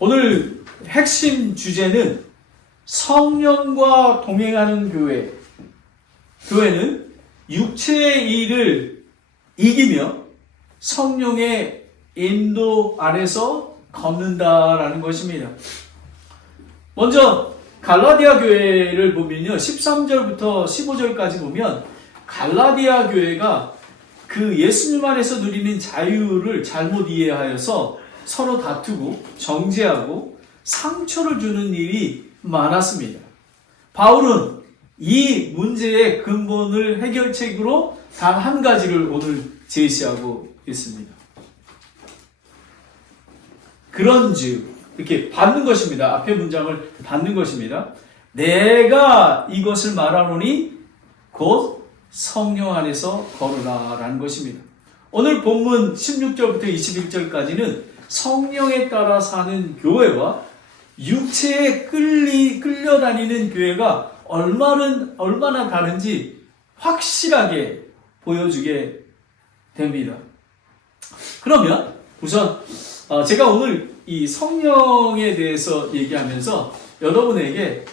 오늘 핵심 주제는 성령과 동행하는 교회. 교회는 육체의 일을 이기며 성령의 인도 아래서 걷는다라는 것입니다. 먼저 갈라디아 교회를 보면요, 13절부터 15절까지 보면 갈라디아 교회가 그 예수님 안에서 누리는 자유를 잘못 이해하여서 서로 다투고 정죄하고 상처를 주는 일이 많았습니다. 바울은 이 문제의 근본을 해결책으로 단 한 가지를 오늘 제시하고 있습니다. 그런즉 이렇게 받는 것입니다. 앞에 문장을 받는 것입니다. 내가 이것을 말하노니 곧 성령 안에서 걸으라 라는 것입니다. 오늘 본문 16절부터 21절까지는 성령에 따라 사는 교회와 육체에 끌려다니는 교회가 얼마나 다른지 확실하게 보여주게 됩니다. 그러면 우선 제가 오늘 이 성령에 대해서 얘기하면서 여러분에게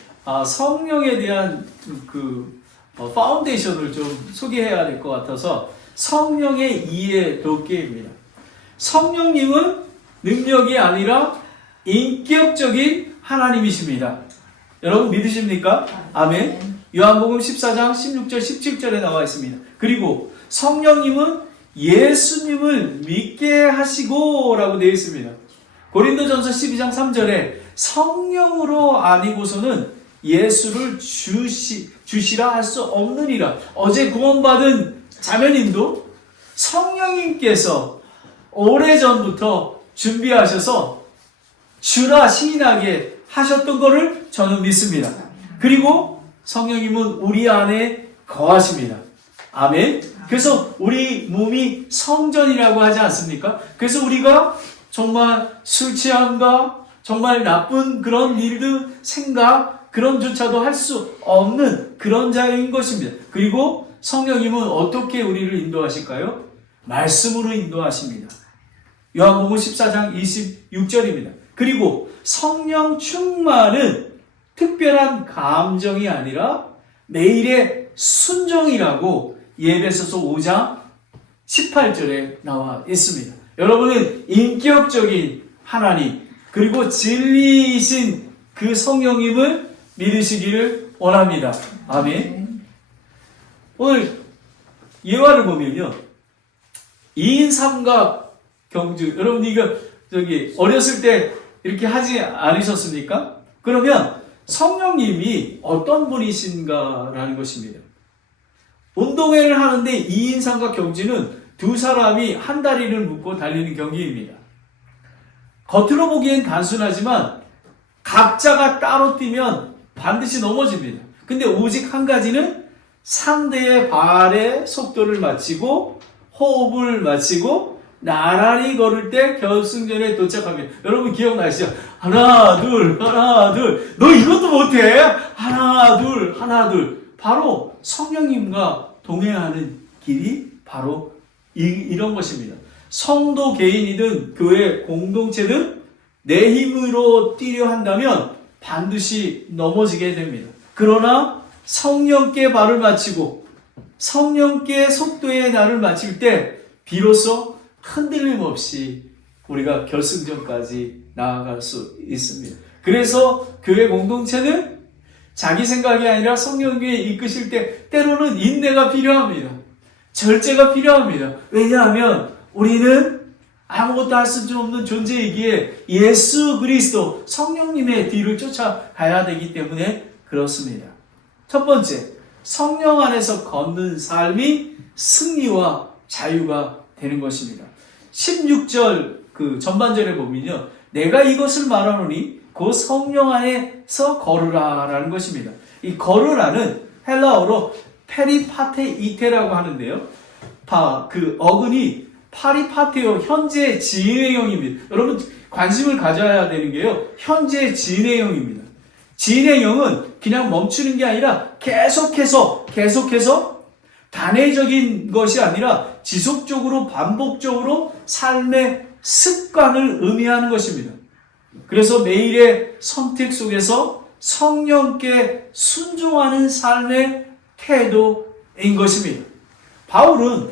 성령에 대한 그 파운데이션을 좀 소개해야 될 것 같아서 성령의 이해 돕기입니다. 성령님은 능력이 아니라 인격적인 하나님이십니다. 여러분 믿으십니까? 아멘. 요한복음 14장 16절 17절에 나와 있습니다. 그리고 성령님은 예수님을 믿게 하시고 라고 되어 있습니다. 고린도전서 12장 3절에 성령으로 아니고서는 예수를 주시라 할 수 없느니라. 어제 구원받은 자매님도 성령님께서 오래전부터 준비하셔서 주라 시인하게 하셨던 것을 저는 믿습니다. 그리고 성령님은 우리 안에 거하십니다. 아멘. 그래서 우리 몸이 성전이라고 하지 않습니까? 그래서 우리가 정말 술 취함과 정말 나쁜 그런 일들, 생각, 그런조차도 할 수 없는 그런 자인 것입니다. 그리고 성령님은 어떻게 우리를 인도하실까요? 말씀으로 인도하십니다. 요한복음 14장 26절입니다. 그리고 성령 충만은 특별한 감정이 아니라 매일의 순종이라고 에베소서 5장 18절에 나와 있습니다. 여러분은 인격적인 하나님 그리고 진리이신 그 성령님을 믿으시기를 원합니다. 아멘. 오늘 예화를 보면요, 2인 삼각 경주, 여러분 이거 어렸을 때 이렇게 하지 않으셨습니까? 그러면 성령님이 어떤 분이신가라는 것입니다. 운동회를 하는데 2인 삼각 경주는 두 사람이 한 다리를 묶고 달리는 경기입니다. 겉으로 보기엔 단순하지만 각자가 따로 뛰면 반드시 넘어집니다. 근데 오직 한 가지는 상대의 발의 속도를 맞추고 호흡을 맞추고 나란히 걸을 때 결승전에 도착합니다. 여러분 기억나시죠? 하나 둘 하나 둘. 너 이것도 못해? 하나 둘 하나 둘. 바로 성령님과 동행하는 길이 바로 이런 것입니다. 성도 개인이든 교회 공동체든 내 힘으로 뛰려 한다면 반드시 넘어지게 됩니다. 그러나 성령께 발을 맞추고 성령께 속도의 날을 맞출 때 비로소 흔들림 없이 우리가 결승전까지 나아갈 수 있습니다. 그래서 교회 공동체는 자기 생각이 아니라 성령님이 이끄실 때 때로는 인내가 필요합니다. 절제가 필요합니다. 왜냐하면 우리는 아무것도 할 수 없는 존재이기에 예수 그리스도 성령님의 뒤를 쫓아가야 되기 때문에 그렇습니다. 첫 번째, 성령 안에서 걷는 삶이 승리와 자유가 되는 것입니다. 16절 그 전반절에 보면요, 내가 이것을 말하노니 그 성령 안에서 걸으라 라는 것입니다. 이 걸으라는 헬라어로 페리파테이테라고 하는데요, 그 어근이 파리파테오, 현재 진행형입니다. 여러분 관심을 가져야 되는 게요, 현재 진행형입니다. 진행형은 그냥 멈추는 게 아니라 계속해서 단회적인 것이 아니라 지속적으로 반복적으로 삶의 습관을 의미하는 것입니다. 그래서 매일의 선택 속에서 성령께 순종하는 삶의 태도인 것입니다. 바울은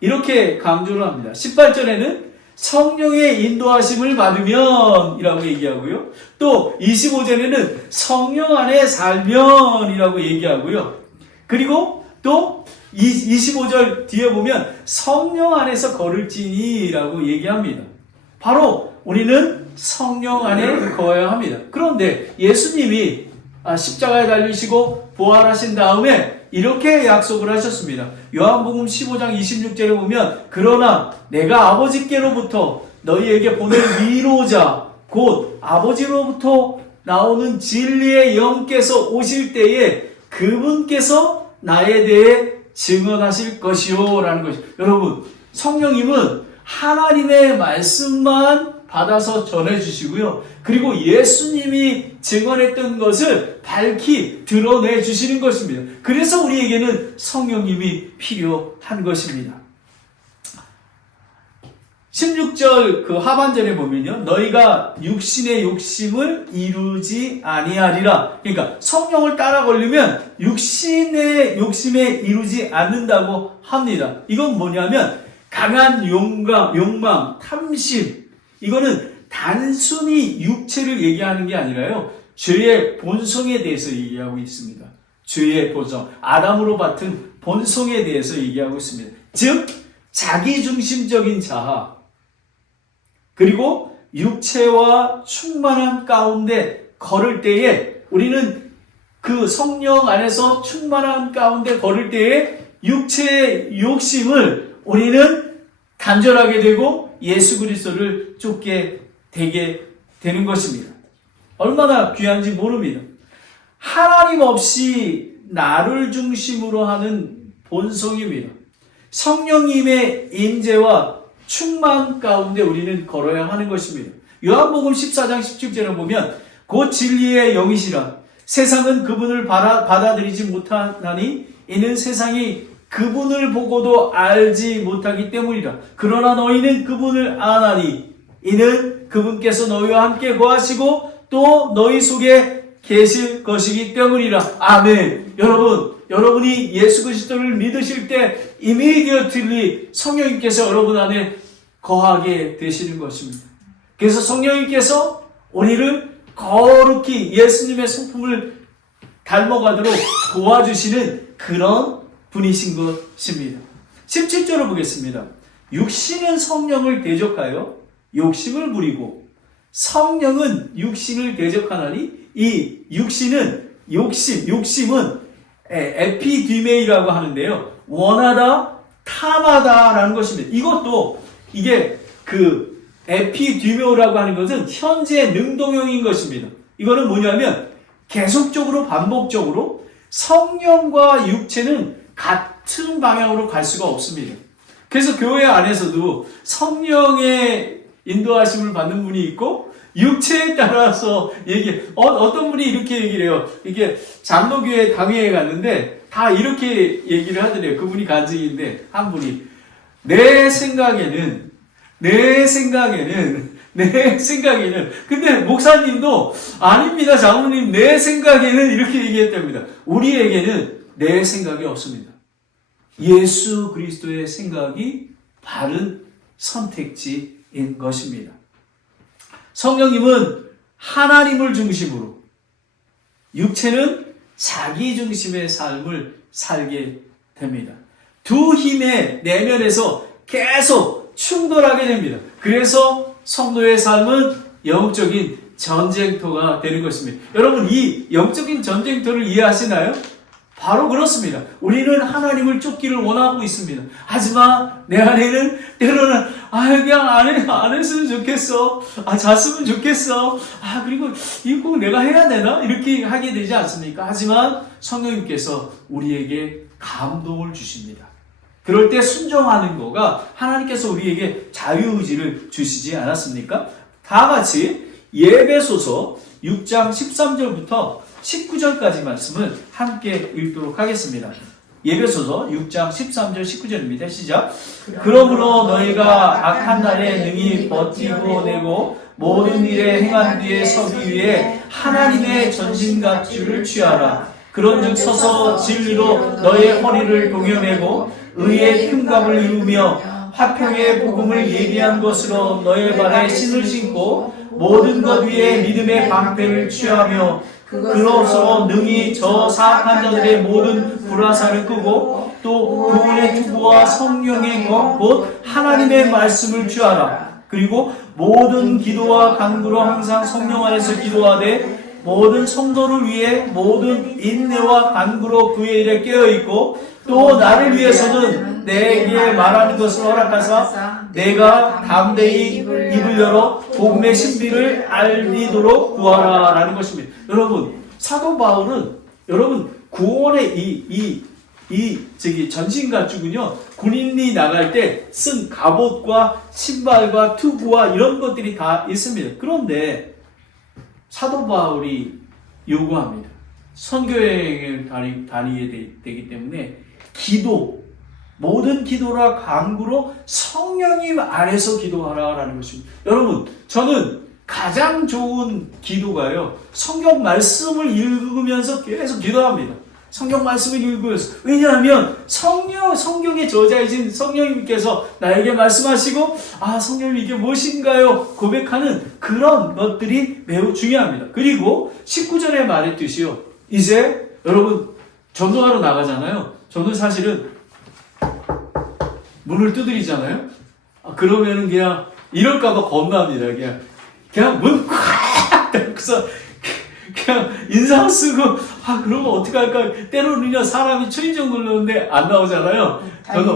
이렇게 강조를 합니다. 18절에는 성령의 인도하심을 받으면 이라고 얘기하고요. 또 25절에는 성령 안에 살면 이라고 얘기하고요. 그리고 또 25절 뒤에 보면 성령 안에서 걸을지니 라고 얘기합니다. 바로 우리는 성령 안에 거해야 합니다. 그런데 예수님이 십자가에 달리시고 부활하신 다음에 이렇게 약속을 하셨습니다. 요한복음 15장 26절에 보면 그러나 내가 아버지께로부터 너희에게 보낼 위로자 곧 아버지로부터 나오는 진리의 영께서 오실 때에 그분께서 나에 대해 증언하실 것이요 라는 것이죠. 여러분, 성령님은 하나님의 말씀만 받아서 전해주시고요. 그리고 예수님이 증언했던 것을 밝히 드러내 주시는 것입니다. 그래서 우리에게는 성령님이 필요한 것입니다. 16절 그 하반절에 보면요. 너희가 육신의 욕심을 이루지 아니하리라. 그러니까 성령을 따라 걸리면 육신의 욕심에 이루지 않는다고 합니다. 이건 뭐냐면 강한 욕망, 탐심. 이거는 단순히 육체를 얘기하는 게 아니라요. 죄의 본성에 대해서 얘기하고 있습니다. 죄의 본성, 아담으로 받은 본성에 대해서 얘기하고 있습니다. 즉 자기중심적인 자아, 그리고 육체와 충만한 가운데 걸을 때에 우리는 그 성령 안에서 충만한 가운데 걸을 때에 육체의 욕심을 우리는 단절하게 되고 예수 그리스도를 쫓게 되게 되는 것입니다. 얼마나 귀한지 모릅니다. 하나님 없이 나를 중심으로 하는 본성입니다. 성령님의 임재와 충만 가운데 우리는 걸어야 하는 것입니다. 요한복음 14장 17절에 보면 곧 진리의 영이시라 세상은 그분을 받아들이지 못하나니 이는 세상이 그분을 보고도 알지 못하기 때문이라. 그러나 너희는 그분을 아나니 이는 그분께서 너희와 함께 거하시고 또 너희 속에 계실 것이기 때문이라. 아멘. 여러분이 예수 그리스도를 믿으실 때 immediately 성령님께서 여러분 안에 거하게 되시는 것입니다. 그래서 성령님께서 우리를 거룩히 예수님의 성품을 닮아가도록 도와주시는 그런 분이신 것입니다. 17절을 보겠습니다. 육신은 성령을 대적하여 욕심을 부리고 성령은 육신을 대적하나니 이 육신은 욕심은 에피디메이라고 하는데요. 원하다, 탐하다라는 것입니다. 이게 그 에피디메오라고 하는 것은 현재 능동형인 것입니다. 이거는 뭐냐면 계속적으로 반복적으로 성령과 육체는 같은 방향으로 갈 수가 없습니다. 그래서 교회 안에서도 성령의 인도하심을 받는 분이 있고 육체에 따라서 어떤 분이 이렇게 얘기를 해요. 이게 장로교회 당회에 갔는데 다 이렇게 얘기를 하더래요. 그분이 간증인데 한 분이 내 생각에는 근데 목사님도 아닙니다 장로님 내 생각에는 이렇게 얘기했답니다. 우리에게는 내 생각이 없습니다. 예수 그리스도의 생각이 바른 선택지인 것입니다. 성령님은 하나님을 중심으로, 육체는 자기 중심의 삶을 살게 됩니다. 두 힘의 내면에서 계속 충돌하게 됩니다. 그래서 성도의 삶은 영적인 전쟁터가 되는 것입니다. 여러분, 이 영적인 전쟁터를 이해하시나요? 바로 그렇습니다. 우리는 하나님을 쫓기를 원하고 있습니다. 하지만 내 안에는 때로는 그냥 안 했으면 좋겠어. 잤으면 좋겠어. 그리고 이거 꼭 내가 해야 되나? 이렇게 하게 되지 않습니까? 하지만 성령님께서 우리에게 감동을 주십니다. 그럴 때 순종하는 거가 하나님께서 우리에게 자유의지를 주시지 않았습니까? 다 같이 예배소서 6장 13절부터 19절까지 말씀을 함께 읽도록 하겠습니다. 예배소서 6장 13절 19절입니다. 시작. 그러므로 너희가 악한 날에 능히 버티고 내고 모든 일에 행한 뒤에 서기 위해 하나님의 전신갑주를 취하라. 그런즉 서서 진리로 너의 허리를 동여매고 의의 흉감을 이루며 화평의 복음을 예비한 것으로 너의 발에 신을 신고 모든 것 위에 믿음의 방패를 취하며 그로서 능히 저 사악한 자들의 모든 불화살을 끄고 또 구원의 투구와 성령의 것 곧 하나님의 말씀을 취하라. 그리고 모든 기도와 간구로 항상 성령 안에서 기도하되 모든 성도를 위해 모든 인내와 간구로 그의 일에 깨어있고 또 나를 위해서는 내게 말하는 것을 허락하사 내가 담대히 입을 열어 복음의 신비를 알리도록 구하라 라는 것입니다. 여러분, 사도 바울은 여러분 구원의 전신갑주군요. 군인이 나갈 때 쓴 갑옷과 신발과 투구와 이런 것들이 다 있습니다. 그런데 사도 바울이 요구합니다. 선교여행을 다니게 되기 때문에 모든 기도라 간구로 성령님 안에서 기도하라라는 것입니다. 여러분, 저는 가장 좋은 기도가요, 성경 말씀을 읽으면서 계속 기도합니다. 성경 말씀을 읽으면서. 왜냐하면 성경의 저자이신 성령님께서 나에게 말씀하시고 성령님 이게 무엇인가요? 고백하는 그런 것들이 매우 중요합니다. 그리고 19절에 말했듯이요, 이제 여러분 전도하러 나가잖아요. 저는 사실은 문을 두드리잖아요. 그러면은 그냥 이럴까봐 겁납니다. 그냥 문 콱 닫고서 그냥 인상 쓰고 그러면 어떡할까. 때로는요 사람이 초인종 누르는데 안 나오잖아요. 저는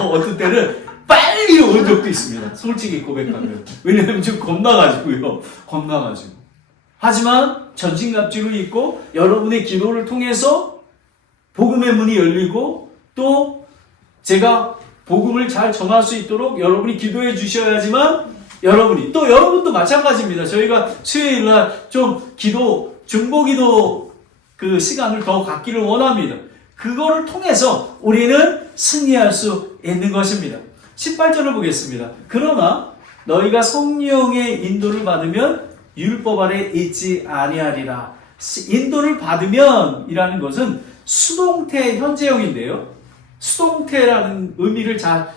어떤 때는 빨리 온 적도 있습니다. 솔직히 고백하면. 왜냐하면 좀 겁나가지고요. 하지만 전신갑주를 입고 여러분의 기도를 통해서 복음의 문이 열리고 또 제가 복음을 잘 전할 수 있도록 여러분이 기도해 주셔야지만 여러분도 마찬가지입니다. 저희가 수요일날 좀 중보기도 그 시간을 더 갖기를 원합니다. 그거를 통해서 우리는 승리할 수 있는 것입니다. 18절을 보겠습니다. 그러나 너희가 성령의 인도를 받으면 율법 아래 있지 아니하리라. 인도를 받으면 이라는 것은 수동태 현재형인데요. 수동태라는 의미를 잘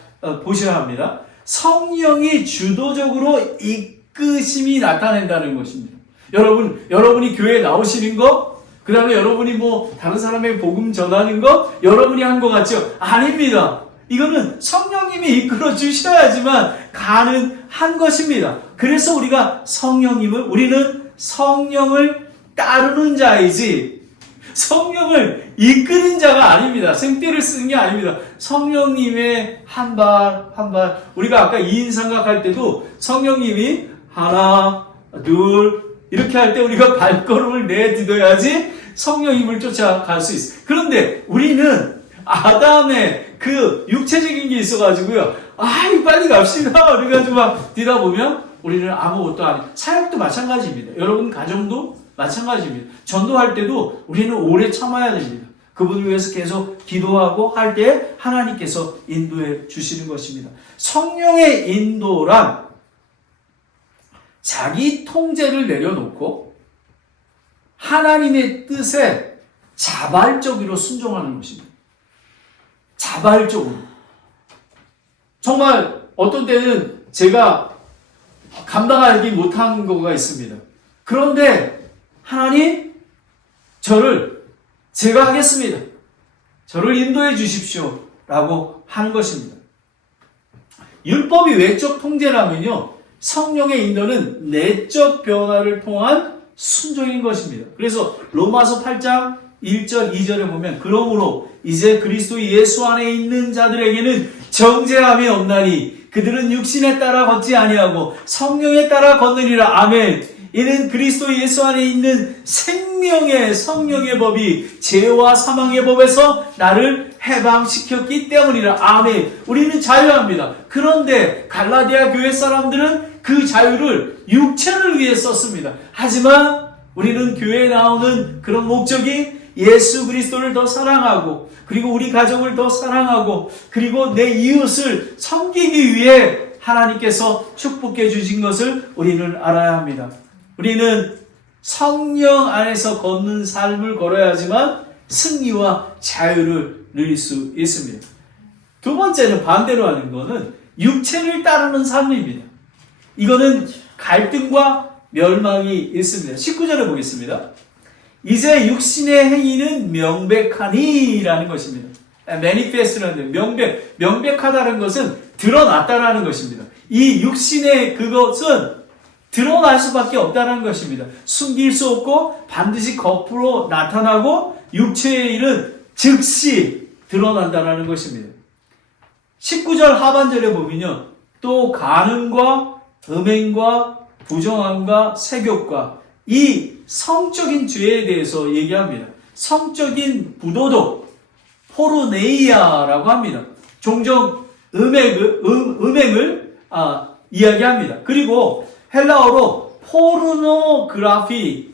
보셔야 합니다. 성령이 주도적으로 이끄심이 나타낸다는 것입니다. 여러분이 교회에 나오시는 거, 그 다음에 여러분이 다른 사람에게 복음 전하는 거, 여러분이 한 것 같죠? 아닙니다. 이거는 성령님이 이끌어 주셔야지만 가능한 것입니다. 그래서 우리는 성령을 따르는 자이지, 성령을 이끄는 자가 아닙니다. 생떼를 쓰는 게 아닙니다. 성령님의 한 발, 우리가 아까 2인 삼각할 때도 성령님이 하나, 둘, 이렇게 할 때 우리가 발걸음을 내딛어야지 성령님을 쫓아갈 수 있어요. 그런데 우리는 아담의 그 육체적인 게 있어가지고요. 빨리 갑시다. 그래가지고 막 뛰다 보면 우리는 아무것도 안 해요. 사역도 마찬가지입니다. 여러분 가정도 마찬가지입니다. 전도할 때도 우리는 오래 참아야 됩니다. 그분을 위해서 계속 기도하고 할 때 하나님께서 인도해 주시는 것입니다. 성령의 인도란 자기 통제를 내려놓고 하나님의 뜻에 자발적으로 순종하는 것입니다. 자발적으로. 정말 어떤 때는 제가 감당하지 못한 거가 있습니다. 그런데 하나님, 제가 하겠습니다. 저를 인도해 주십시오. 라고 하는 것입니다. 율법이 외적 통제라면요, 성령의 인도는 내적 변화를 통한 순종인 것입니다. 그래서 로마서 8장 1절 2절에 보면 그러므로 이제 그리스도 예수 안에 있는 자들에게는 정죄함이 없나니 그들은 육신에 따라 걷지 아니하고 성령에 따라 걷느니라. 아멘. 이는 그리스도 예수 안에 있는 생명의 성령의 법이 죄와 사망의 법에서 나를 해방시켰기 때문이라. 아멘. 우리는 자유합니다. 그런데 갈라디아 교회 사람들은 그 자유를 육체를 위해 썼습니다. 하지만 우리는 교회에 나오는 그런 목적이 예수 그리스도를 더 사랑하고 그리고 우리 가족을 더 사랑하고 그리고 내 이웃을 섬기기 위해 하나님께서 축복해 주신 것을 우리는 알아야 합니다. 우리는 성령 안에서 걷는 삶을 걸어야지만 승리와 자유를 누릴 수 있습니다. 두 번째는 반대로 하는 것은 육체를 따르는 삶입니다. 이거는 갈등과 멸망이 있습니다. 19절을 보겠습니다. 이제 육신의 행위는 명백하니 라는 것입니다. manifest라는 명백하다는 것은 드러났다라는 것입니다. 이 육신의 그것은 드러날 수밖에 없다는 것입니다. 숨길 수 없고 반드시 겉으로 나타나고 육체의 일은 즉시 드러난다는 것입니다. 19절 하반절에 보면요. 또 간음과 음행과 부정함과 세욕과 이 성적인 죄에 대해서 얘기합니다. 성적인 부도덕, 포르네이아라고 합니다. 종종 음행을 이야기합니다. 그리고 헬라어로 포르노그라피,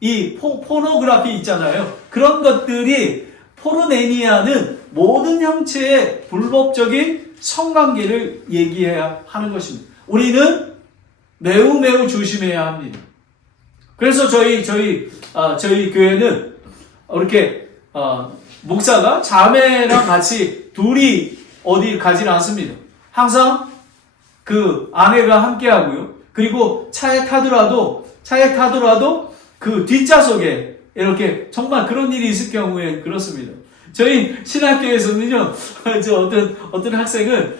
이 포노그라피 있잖아요. 그런 것들이 포르네니아는 모든 형체의 불법적인 성관계를 얘기해야 하는 것입니다. 우리는 매우 조심해야 합니다. 그래서 저희 교회는 이렇게 목사가 자매랑 같이 둘이 어디 가지는 않습니다. 항상 그 아내가 함께 하고요. 그리고 차에 타더라도 그 뒷좌석에 이렇게 정말 그런 일이 있을 경우에 그렇습니다. 저희 신학교에서는요, 어떤 학생은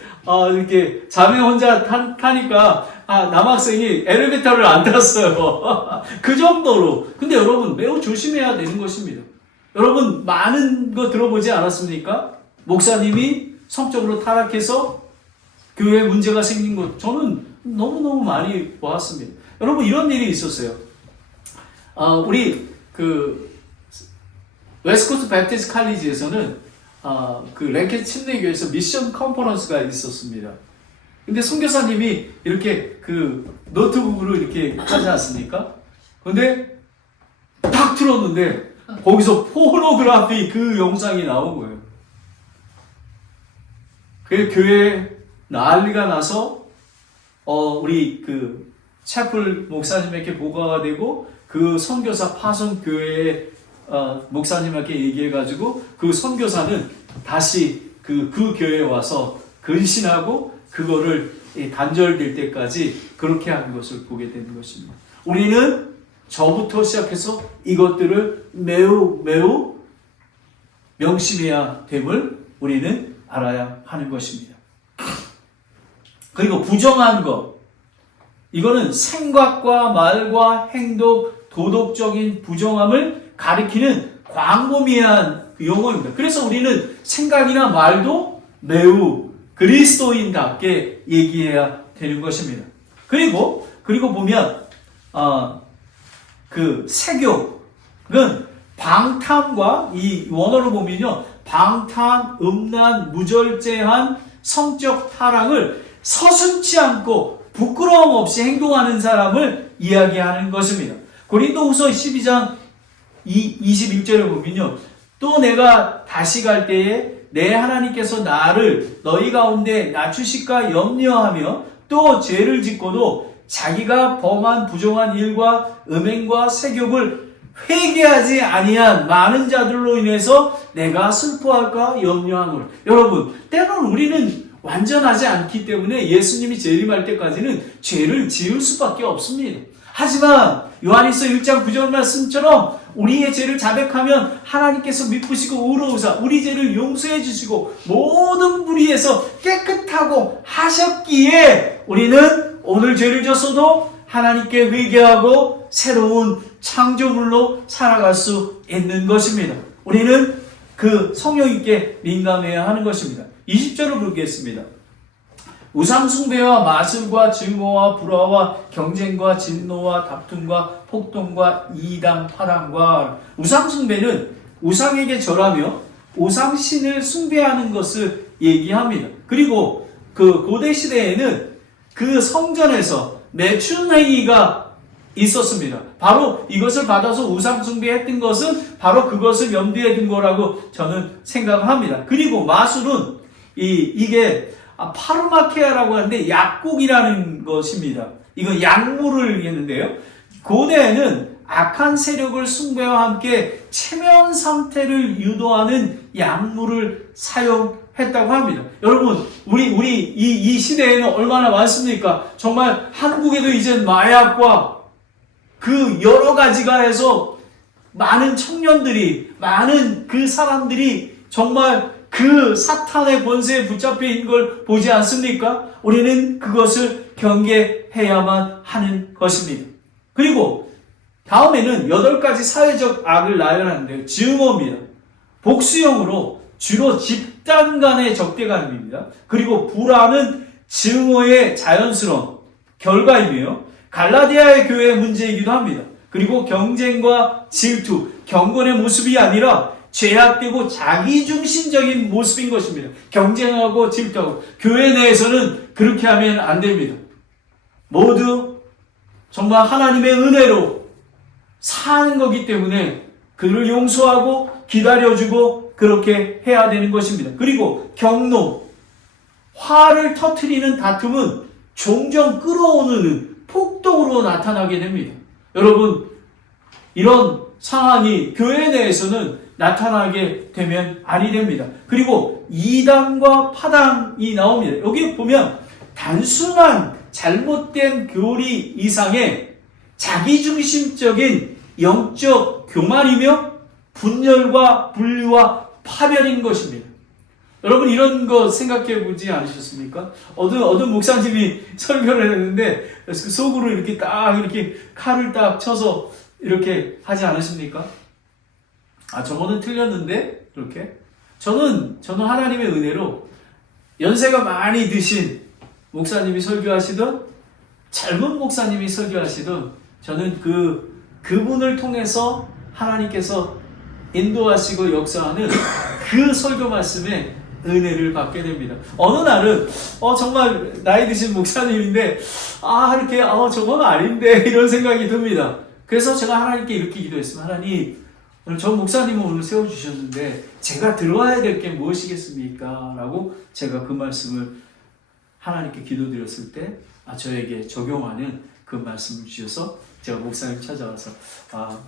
이렇게 자매 혼자 타니까 남학생이 엘리베이터를 안 탔어요. 그 정도로. 근데 여러분 매우 조심해야 되는 것입니다. 여러분 많은 거 들어보지 않았습니까? 목사님이 성적으로 타락해서 교회에 문제가 생긴 것 저는 너무너무 많이 보았습니다. 여러분 이런 일이 있었어요. 우리 웨스트코스트 배프티스트 칼리지에서는 그 랭캐 침례교회에서 미션 컨퍼런스가 있었습니다. 근데 선교사님이 이렇게 그 노트북으로 이렇게 하지 않습니까? 근데 딱 틀었는데 거기서 포르노그래피 그 영상이 나온 거예요. 그 교회에 난리가 나서 우리 그 채플 목사님에게 보고가 되고 그 선교사 파송 교회의 목사님에게 얘기해가지고 그 선교사는 다시 그 교회에 와서 근신하고 그거를 단절될 때까지 그렇게 하는 것을 보게 되는 것입니다. 우리는 저부터 시작해서 이것들을 매우 명심해야 됨을 우리는 알아야 하는 것입니다. 그리고 부정한 것, 이거는 생각과 말과 행동, 도덕적인 부정함을 가리키는 광범위한 용어입니다. 그래서 우리는 생각이나 말도 매우 그리스도인답게 얘기해야 되는 것입니다. 그리고 보면 그 세욕은 방탕과 이 원어로 보면요, 방탕, 음란, 무절제한 성적 타락을 서슴지 않고 부끄러움 없이 행동하는 사람을 이야기하는 것입니다. 고린도후서 12장 21절에 보면요, 또 내가 다시 갈 때에 내 하나님께서 나를 너희 가운데 낮추실까 염려하며 또 죄를 짓고도 자기가 범한 부정한 일과 음행과 세욕을 회개하지 아니한 많은 자들로 인해서 내가 슬퍼할까 염려하노라. 여러분, 때로는 우리는 완전하지 않기 때문에 예수님이 재림할 때까지는 죄를 지을 수밖에 없습니다. 하지만 요한일서 1장 9절 말씀처럼 우리의 죄를 자백하면 하나님께서 미쁘시고 의로우사 우리 죄를 용서해 주시고 모든 불의에서 깨끗하고 하셨기에 우리는 오늘 죄를 졌어도 하나님께 회개하고 새로운 창조물로 살아갈 수 있는 것입니다. 우리는 그 성령님께 민감해야 하는 것입니다. 20절을 보겠습니다. 우상숭배와 마술과 증오와 불화와 경쟁과 진노와 다툼과 폭동과 이당 파당과 우상숭배는 우상에게 절하며 우상신을 숭배하는 것을 얘기합니다. 그리고 그 고대 시대에는 그 성전에서 매춘행위가 있었습니다. 바로 이것을 받아서 우상숭배했던 것은 바로 그것을 염두에 둔 거라고 저는 생각을 합니다. 그리고 마술은 이게 파르마케아라고 하는데 약국이라는 것입니다. 이건 약물을 했는데요. 고대에는 악한 세력을 숭배와 함께 체면 상태를 유도하는 약물을 사용했다고 합니다. 여러분, 우리 이 시대에는 얼마나 많습니까? 정말 한국에도 이제 마약과 그 여러 가지가 해서 많은 청년들이, 많은 그 사람들이 정말 그 사탄의 권세에 붙잡혀 있는 걸 보지 않습니까? 우리는 그것을 경계해야만 하는 것입니다. 그리고 다음에는 8가지 사회적 악을 나열하는데요. 증오입니다. 복수형으로 주로 집단 간의 적대감입니다. 그리고 불화는 증오의 자연스러운 결과이며 갈라디아의 교회의 문제이기도 합니다. 그리고 경쟁과 질투, 경건의 모습이 아니라 죄악되고 자기중심적인 모습인 것입니다. 경쟁하고 질투하고 교회 내에서는 그렇게 하면 안 됩니다. 모두 정말 하나님의 은혜로 사는 거기 때문에 그를 용서하고 기다려주고 그렇게 해야 되는 것입니다. 그리고 경노, 화를 터뜨리는 다툼은 종종 끌어오는 폭동으로 나타나게 됩니다. 여러분, 이런 상황이 교회 내에서는 나타나게 되면 아니 됩니다. 그리고 이단과 파당이 나옵니다. 여기 보면 단순한 잘못된 교리 이상의 자기중심적인 영적 교만이며 분열과 분리와 파멸인 것입니다. 여러분, 이런 거 생각해 보지 않으셨습니까? 어떤 목사님이 설교를 했는데 속으로 이렇게 딱 이렇게 칼을 딱 쳐서 이렇게 하지 않으십니까? 저거는 틀렸는데 이렇게 저는 하나님의 은혜로 연세가 많이 드신 목사님이 설교하시든 젊은 목사님이 설교하시든 저는 그분을 통해서 하나님께서 인도하시고 역사하는 그 설교 말씀에 은혜를 받게 됩니다. 어느 날은 정말 나이 드신 목사님인데 이렇게 저건 아닌데 이런 생각이 듭니다. 그래서 제가 하나님께 이렇게 기도했습니다. 하나님, 오늘 저 목사님을 오늘 세워주셨는데 제가 들어야 될 게 무엇이겠습니까? 라고 제가 그 말씀을 하나님께 기도드렸을 때 저에게 적용하는 그 말씀을 주셔서 제가 목사님 찾아와서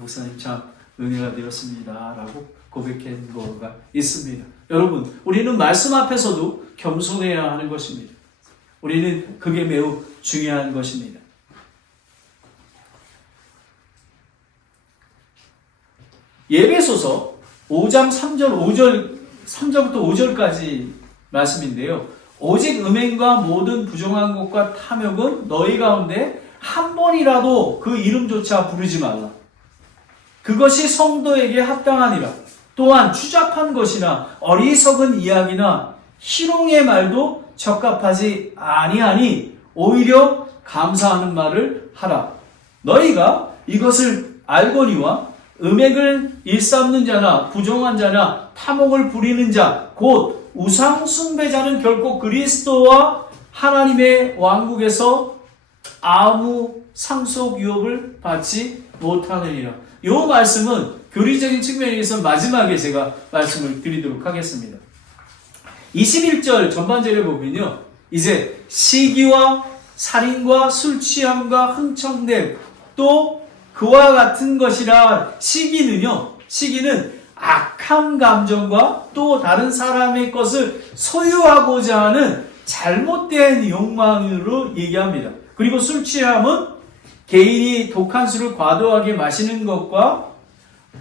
목사님 참 은혜가 되었습니다 라고 고백한 거가 있습니다. 여러분, 우리는 말씀 앞에서도 겸손해야 하는 것입니다. 우리는 그게 매우 중요한 것입니다. 예배소서 5장 3절부터 5절까지 말씀인데요. 오직 음행과 모든 부정한 것과 탐욕은 너희 가운데 한 번이라도 그 이름조차 부르지 말라. 그것이 성도에게 합당하니라. 또한 추잡한 것이나 어리석은 이야기나 희롱의 말도 적합하지 아니하니 오히려 감사하는 말을 하라. 너희가 이것을 알거니와 음행을 일삼는 자나 부정한 자나 탐욕을 부리는 자 곧 우상 숭배자는 결코 그리스도와 하나님의 왕국에서 아무 상속 유업을 받지 못하느니라. 이 말씀은 교리적인 측면에서 마지막에 제가 말씀을 드리도록 하겠습니다. 21절 전반절에 보면요, 이제 시기와 살인과 술 취함과 흥청됨 또 그와 같은 것이라. 시기는 악한 감정과 또 다른 사람의 것을 소유하고자 하는 잘못된 욕망으로 얘기합니다. 그리고 술 취함은 개인이 독한 술을 과도하게 마시는 것과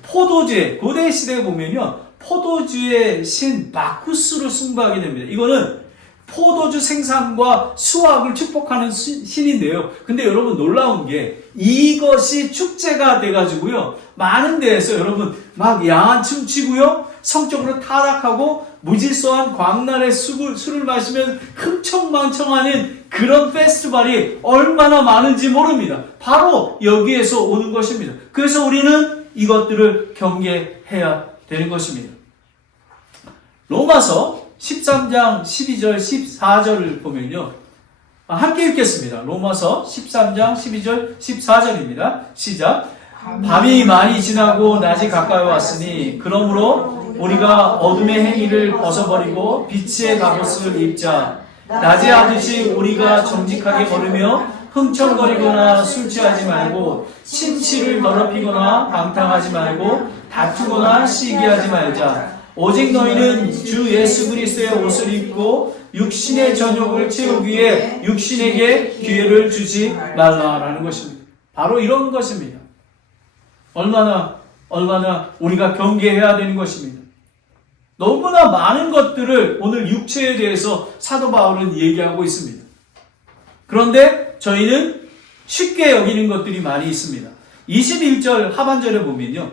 포도주에, 고대 시대에 보면요, 포도주의 신 바쿠스를 숭배하게 됩니다. 이거는 포도주 생산과 수확을 축복하는 신인데요. 근데 여러분, 놀라운 게 이것이 축제가 돼가지고요, 많은 데에서 여러분 막 야한 춤추고요, 성적으로 타락하고 무질서한 광란의 술을 마시면 흥청망청하는 그런 페스티벌이 얼마나 많은지 모릅니다. 바로 여기에서 오는 것입니다. 그래서 우리는 이것들을 경계해야 되는 것입니다. 로마서 13장 12절 14절을 보면요, 함께 읽겠습니다. 로마서 13장 12절 14절입니다. 시작. 밤이 많이 지나고 낮이 가까이 왔으니 그러므로 우리가 어둠의 행위를 벗어버리고 빛의 갑옷을 입자. 낮에 하듯이 우리가 정직하게 걸으며 흥청거리거나 술 취하지 말고 심치를 더럽히거나 방탕하지 말고 다투거나 시기하지 말자. 오직 너희는 주 예수 그리스도의 옷을 입고 육신의 전욕을 채우기 위해 육신에게 기회를 주지 말라라는 것입니다. 바로 이런 것입니다. 얼마나 우리가 경계해야 되는 것입니다. 너무나 많은 것들을 오늘 육체에 대해서 사도 바울은 얘기하고 있습니다. 그런데 저희는 쉽게 여기는 것들이 많이 있습니다. 21절 하반절에 보면요.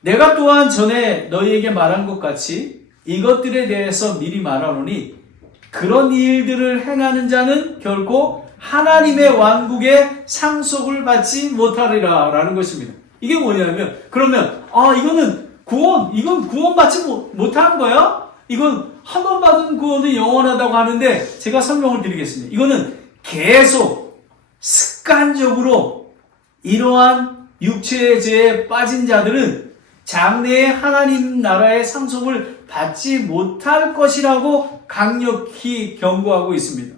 내가 또한 전에 너희에게 말한 것 같이 이것들에 대해서 미리 말하노니 그런 일들을 행하는 자는 결코 하나님의 왕국의 상속을 받지 못하리라 라는 것입니다. 이게 뭐냐면 그러면 이건 구원받지 못하는 거야? 이건 한 번 받은 구원은 영원하다고 하는데 제가 설명을 드리겠습니다. 이거는 계속 습관적으로 이러한 육체의 죄에 빠진 자들은 장래에 하나님 나라의 상속을 받지 못할 것이라고 강력히 경고하고 있습니다.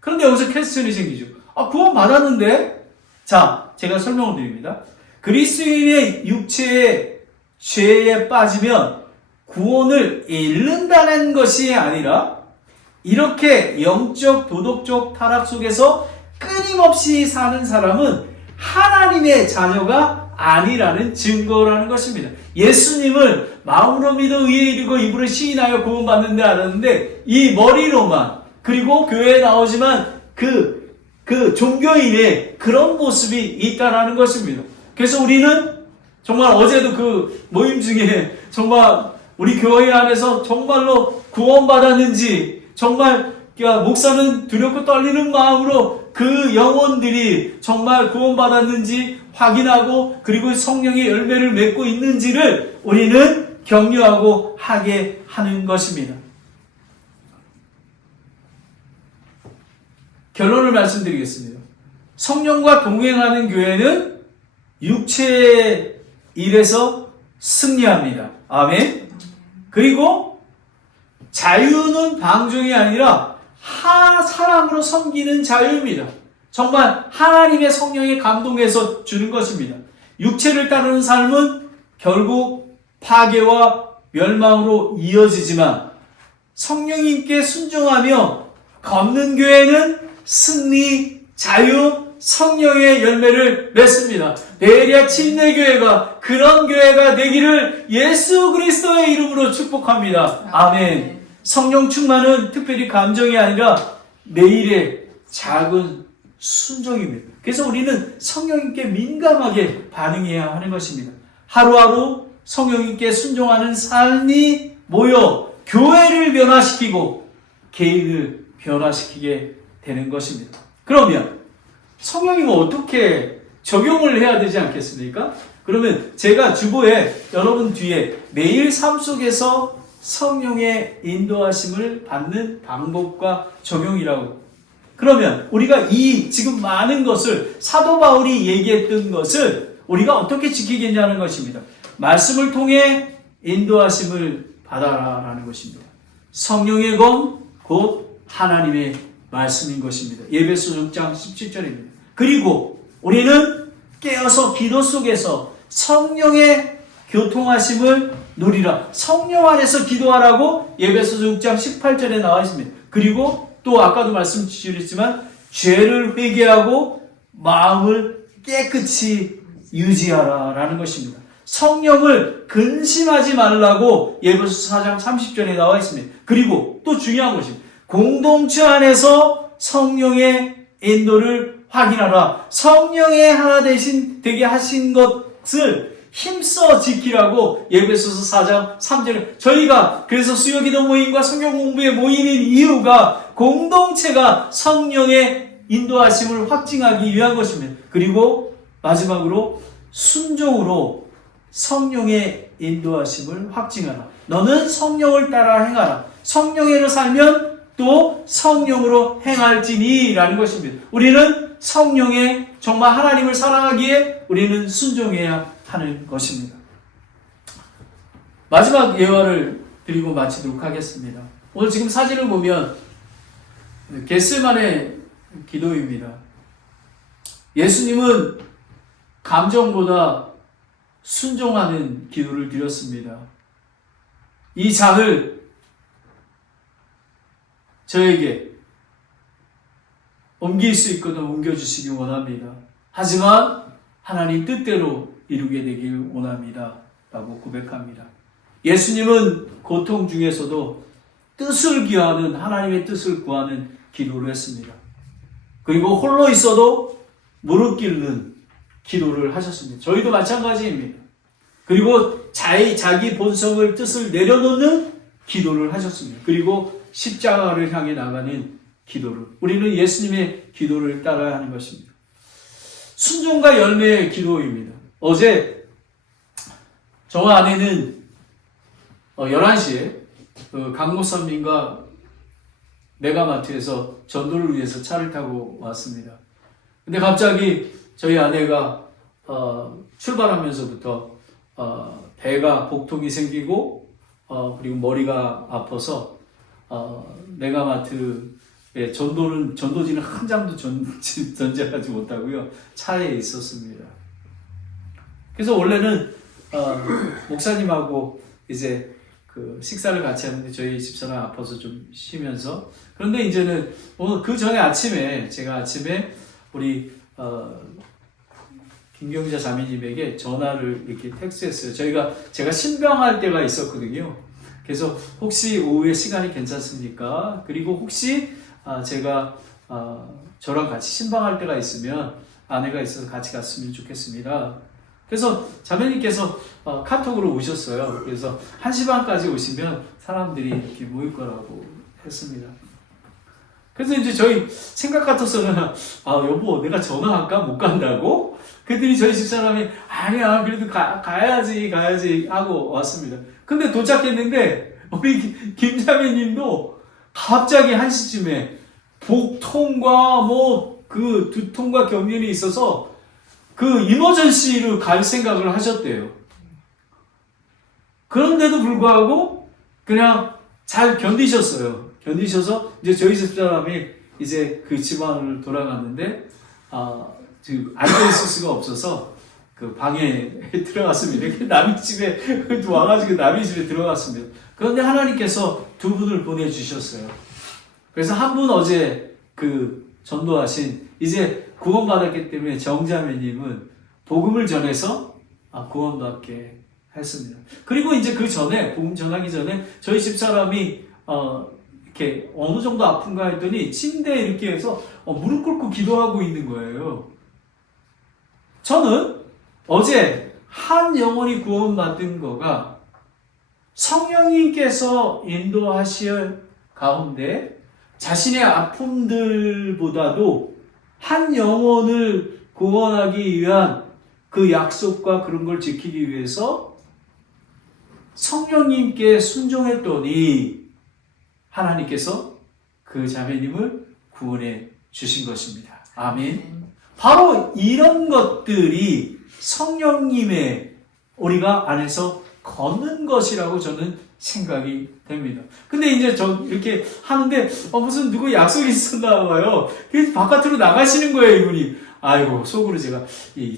그런데 여기서 퀘스천이 생기죠. 구원 받았는데? 자, 제가 설명을 드립니다. 그리스도인의 육체의 죄에 빠지면 구원을 잃는다는 것이 아니라 이렇게 영적, 도덕적 타락 속에서 끊임없이 사는 사람은 하나님의 자녀가 아니라는 증거라는 것입니다. 예수님을 마음으로 믿어 의에 이르고 입으로 시인하여 구원받는데 알았는데 이 머리로만 그리고 교회에 나오지만 그 종교인의 그런 모습이 있다라는 것입니다. 그래서 우리는 정말 어제도 그 모임 중에 정말 우리 교회 안에서 정말로 구원받았는지 정말 목사는 두렵고 떨리는 마음으로 그 영혼들이 정말 구원받았는지 확인하고 그리고 성령의 열매를 맺고 있는지를 우리는 격려하고 하게 하는 것입니다. 결론을 말씀드리겠습니다. 성령과 동행하는 교회는 육체의 일에서 승리합니다. 아멘. 그리고 자유는 방종이 아니라 사랑으로 섬기는 자유입니다. 정말 하나님의 성령의 감동에서 주는 것입니다. 육체를 따르는 삶은 결국 파괴와 멸망으로 이어지지만 성령님께 순종하며 걷는 교회는 승리, 자유, 성령의 열매를 맺습니다. 베레아 침례교회가 그런 교회가 되기를 예수 그리스도의 이름으로 축복합니다. 아멘. 성령 충만은 특별히 감정이 아니라 매일의 작은 순종입니다. 그래서 우리는 성령님께 민감하게 반응해야 하는 것입니다. 하루하루 성령님께 순종하는 삶이 모여 교회를 변화시키고 개인을 변화시키게 되는 것입니다. 그러면 성령님은 어떻게 적용을 해야 되지 않겠습니까? 그러면 제가 주보에 여러분 뒤에 매일 삶 속에서 성령의 인도하심을 받는 방법과 적용이라고. 그러면 우리가 이 지금 많은 것을 사도 바울이 얘기했던 것을 우리가 어떻게 지키겠냐는 것입니다. 말씀을 통해 인도하심을 받아라라는 것입니다. 성령의 검, 곧 하나님의 말씀인 것입니다. 에베소 6장 17절입니다. 그리고 우리는 깨어서 기도 속에서 성령의 교통하심을 누리라. 성령 안에서 기도하라고 에베소 6장 18절에 나와 있습니다. 그리고 또 아까도 말씀드렸지만 죄를 회개하고 마음을 깨끗이 유지하라라는 것입니다. 성령을 근심하지 말라고 에베소 4장 30절에 나와 있습니다. 그리고 또 중요한 것입니다. 공동체 안에서 성령의 인도를 확인하라. 성령의 하나 되게 하신 것을 힘써 지키라고 에베소서 4장 3절에 저희가 그래서 수요기도 모임과 성경 공부에 모이는 이유가 공동체가 성령의 인도하심을 확증하기 위한 것입니다. 그리고 마지막으로 순종으로 성령의 인도하심을 확증하라. 너는 성령을 따라 행하라. 성령으로 살면 또 성령으로 행할지니 라는 것입니다. 우리는 성령의 정말 하나님을 사랑하기에 우리는 순종해야 하는 것입니다. 마지막 예화를 드리고 마치도록 하겠습니다. 오늘 지금 사진을 보면 겟세마네 기도입니다. 예수님은 감정보다 순종하는 기도를 드렸습니다. 이 잔을 저에게 옮길 수 있거든 옮겨주시기 원합니다. 하지만 하나님 뜻대로 이루게 되길 원합니다. 라고 고백합니다. 예수님은 고통 중에서도 뜻을 기하는 하나님의 뜻을 구하는 기도를 했습니다. 그리고 홀로 있어도 무릎 꿇는 기도를 하셨습니다. 저희도 마찬가지입니다. 그리고 자기 본성을 뜻을 내려놓는 기도를 하셨습니다. 그리고 십자가를 향해 나가는 기도를 우리는 예수님의 기도를 따라야 하는 것입니다. 순종과 열매의 기도입니다. 어제 저와 아내는 11시에 강목선민과 메가마트에서 전도를 위해서 차를 타고 왔습니다. 근데 갑자기 저희 아내가 출발하면서부터 배가 복통이 생기고 그리고 머리가 아파서 메가마트에 전도지는 한 장도 전제하지 못하고요 차에 있었습니다. 그래서 원래는 목사님하고 이제 그 식사를 같이 하는데 저희 집사람 아파서 좀 쉬면서 그런데 이제는 그 전에 아침에 제가 아침에 우리 김경자 자매님에게 전화를 이렇게 텍스트했어요. 제가 신방할 때가 있었거든요. 그래서 혹시 오후에 시간이 괜찮습니까? 그리고 혹시 제가 저랑 같이 신방할 때가 있으면 아내가 있어서 같이 갔으면 좋겠습니다. 그래서 자매님께서 카톡으로 오셨어요. 그래서 1시 반까지 오시면 사람들이 이렇게 모일 거라고 했습니다. 그래서 이제 저희 생각 같아서는 여보 내가 전화할까? 못 간다고? 그랬더니 저희 집사람이 아니야 그래도 가야지 하고 왔습니다. 근데 도착했는데 우리 김자매님도 갑자기 1시쯤에 복통과 그 두통과 경련이 있어서 그 이머전시로 갈 생각을 하셨대요. 그런데도 불구하고 그냥 잘 견디셨어요. 견디셔서 이제 저희 집사람이 이제 그 집안을 돌아갔는데 지금 앉아있을 수가 없어서 그 방에 들어갔습니다. 남의 집에 와가지고 남의 집에 들어갔습니다. 그런데 하나님께서 2분을 보내주셨어요. 그래서 한 분 어제 그 전도하신 이제 구원받았기 때문에 정자매님은 복음을 전해서 구원받게 했습니다. 그리고 이제 그 전에 복음 전하기 전에 저희 집사람이 이렇게 어느 정도 아픈가 했더니 침대에 이렇게 해서 무릎 꿇고 기도하고 있는 거예요. 저는 어제 한 영혼이 구원받은 거가 성령님께서 인도하실 가운데 자신의 아픔들보다도 한 영혼을 구원하기 위한 그 약속과 그런 걸 지키기 위해서 성령님께 순종했더니 하나님께서 그 자매님을 구원해 주신 것입니다. 아멘. 바로 이런 것들이 성령님의 우리가 안에서 걷는 것이라고 저는 생각이 됩니다. 근데 이제 이렇게 하는데 무슨 누구 약속이 있었나 봐요. 그래서 바깥으로 나가시는 거예요, 이분이. 아이고 속으로 제가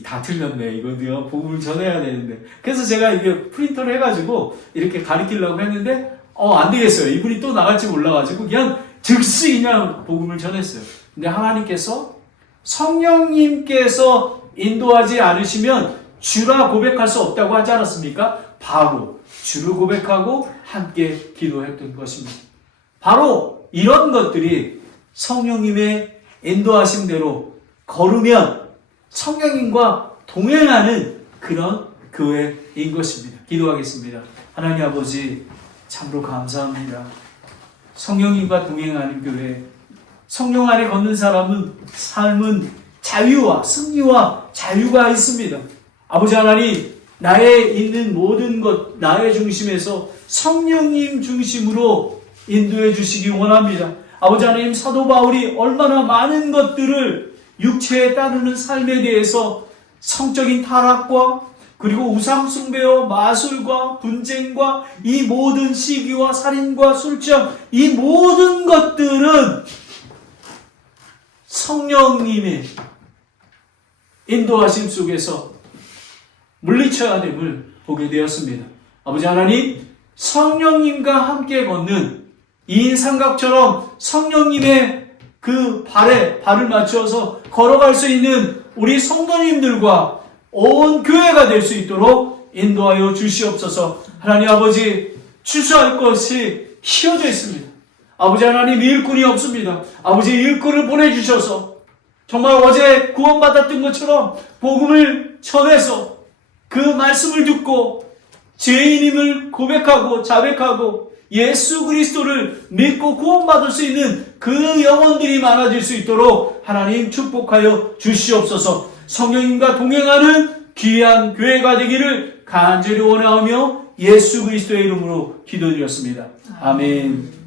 다 틀렸네. 이거 내가 복음을 전해야 되는데. 그래서 제가 이게 프린터를 해가지고 이렇게 가리키려고 했는데 안 되겠어요. 이분이 또 나갈지 몰라가지고 그냥 즉시 그냥 복음을 전했어요. 근데 하나님께서 성령님께서 인도하지 않으시면 주라 고백할 수 없다고 하지 않았습니까? 바로 주를 고백하고 함께 기도했던 것입니다. 바로 이런 것들이 성령님의 인도하심대로 걸으면 성령님과 동행하는 그런 교회인 것입니다. 기도하겠습니다. 하나님 아버지 참으로 감사합니다. 성령님과 동행하는 교회, 성령 안에 걷는 삶은 자유와 승리와 자유가 있습니다. 아버지 하나님, 나의 있는 모든 것, 나의 중심에서 성령님 중심으로 인도해 주시기 원합니다. 아버지 하나님, 사도 바울이 얼마나 많은 것들을 육체에 따르는 삶에 대해서 성적인 타락과 그리고 우상숭배와 마술과 분쟁과 이 모든 시기와 살인과 술취함, 이 모든 것들은 성령님의 인도하심 속에서 물리쳐야 됨을 보게 되었습니다. 아버지 하나님, 성령님과 함께 걷는 2인 삼각처럼 성령님의 그 발을 맞추어서 걸어갈 수 있는 우리 성도님들과 온 교회가 될 수 있도록 인도하여 주시옵소서. 하나님 아버지, 추수할 것이 휘어져 있습니다. 아버지 하나님, 일꾼이 없습니다. 아버지, 일꾼을 보내주셔서 정말 어제 구원받았던 것처럼 복음을 전해서 그 말씀을 듣고 죄인임을 고백하고 자백하고 예수 그리스도를 믿고 구원받을 수 있는 그 영혼들이 많아질 수 있도록 하나님 축복하여 주시옵소서. 성령님과 동행하는 귀한 교회가 되기를 간절히 원하오며 예수 그리스도의 이름으로 기도드렸습니다. 아멘.